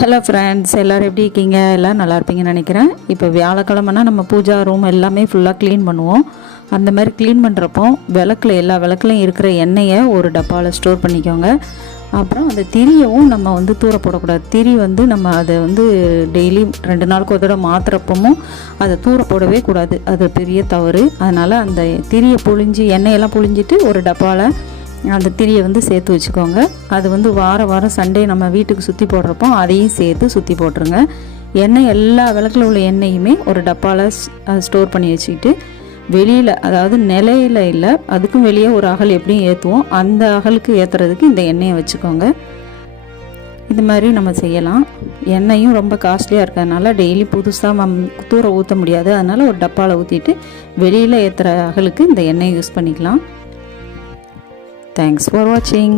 Hello friends, எல்லோரும் எப்படி இருக்கீங்க? எல்லோரும் நல்லா இருப்பீங்கன்னு நினைக்கிறேன். இப்போ வியாழக்கிழமைனா நம்ம பூஜா ரூம் எல்லாமே ஃபுல்லாக க்ளீன் பண்ணுவோம். அந்த மாதிரி க்ளீன் பண்ணுறப்போ எல்லா விளக்குலையும் இருக்கிற எண்ணெயை ஒரு டப்பாவில் ஸ்டோர் பண்ணிக்கோங்க. அப்புறம் அந்த திரியவும் நம்ம தூர போடக்கூடாது. திரி நம்ம அதை டெய்லி 2 நாளுக்கு ஒரு தடவை மாற்றுறப்பமும் அதை தூர போடவே கூடாது. அது பெரிய தவறு. அதனால் அந்த திரியை எண்ணெயெல்லாம் புழிஞ்சிட்டு ஒரு டப்பாவில் அந்த திரியை சேர்த்து வச்சுக்கோங்க. அது வாரம் சண்டே நம்ம வீட்டுக்கு சுற்றி போடுறப்போ அதையும் சேர்த்து சுற்றி போட்டுருங்க. எண்ணெய் எல்லா விளக்கில் உள்ள எண்ணெயுமே ஒரு டப்பாவில் ஸ்டோர் பண்ணி வச்சுக்கிட்டு வெளியில், அதாவது நிலையில் இல்லை, அதுக்கும் வெளியே ஒரு அகல் எப்படியும் ஏற்றுவோம், அந்த அகலுக்கு ஏற்றுறதுக்கு இந்த எண்ணெயை வச்சுக்கோங்க. இது மாதிரி நம்ம செய்யலாம். எண்ணெயும் ரொம்ப காஸ்ட்லியாக இருக்கிறதுனால டெய்லி புதுசாக தூர ஊற்ற முடியாது. அதனால் ஒரு டப்பாவில் ஊற்றிட்டு வெளியில் ஏற்றுற அகலுக்கு இந்த எண்ணெயை யூஸ் பண்ணிக்கலாம். Thanks for watching.